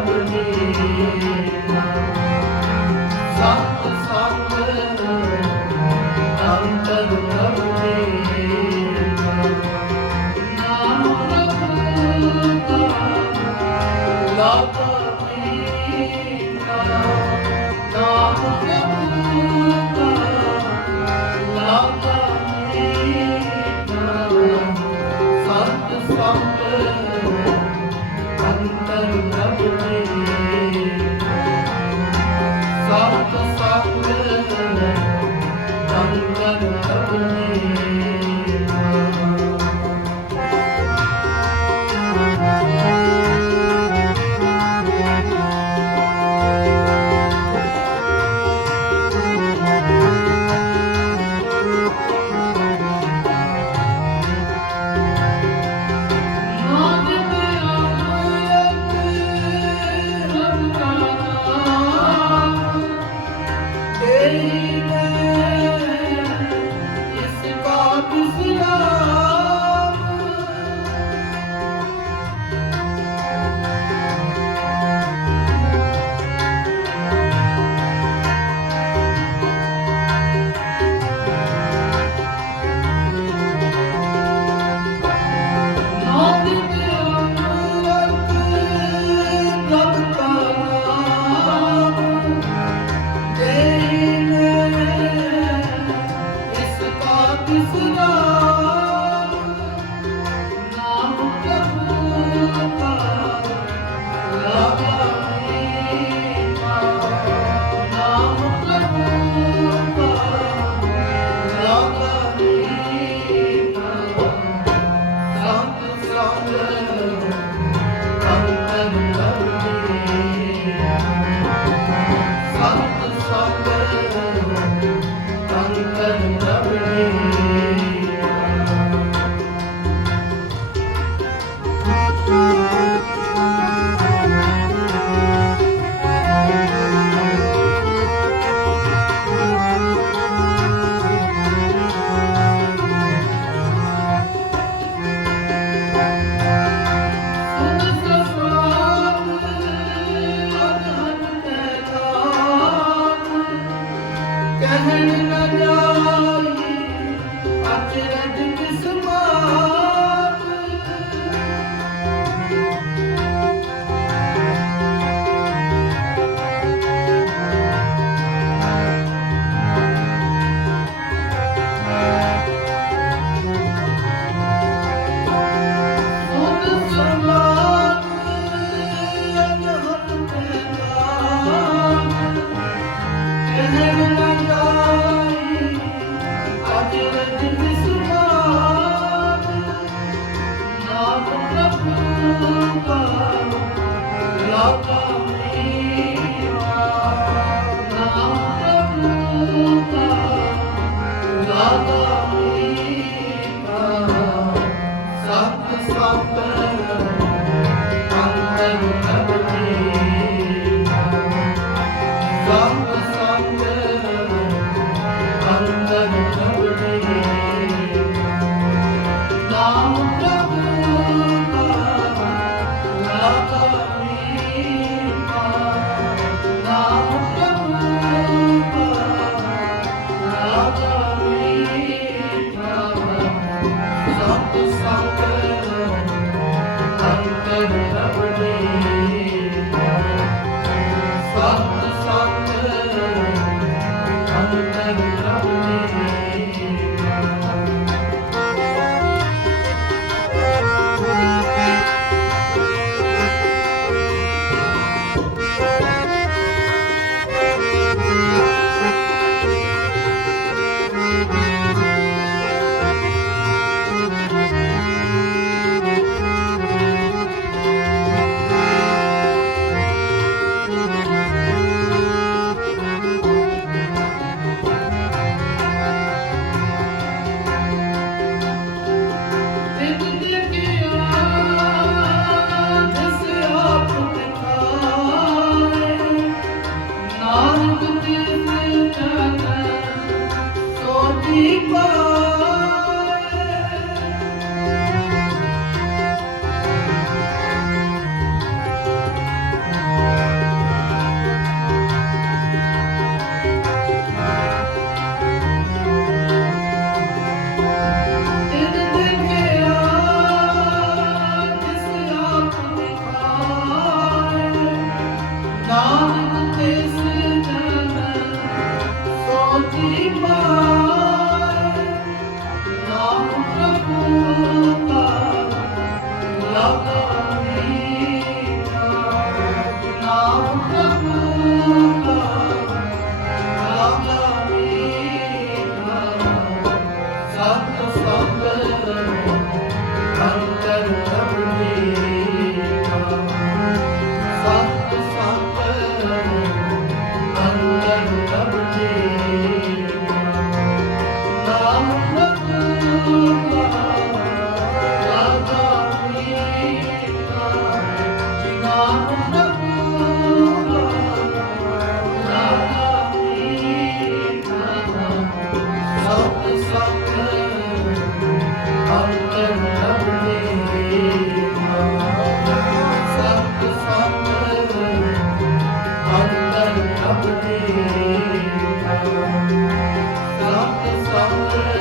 Thank mm -hmm. you. ਨਾ ਜਾਈ ਅੱਜ ਰੱਜ ਕਿਸਮਾ Yeah. I'm gonna Slowly.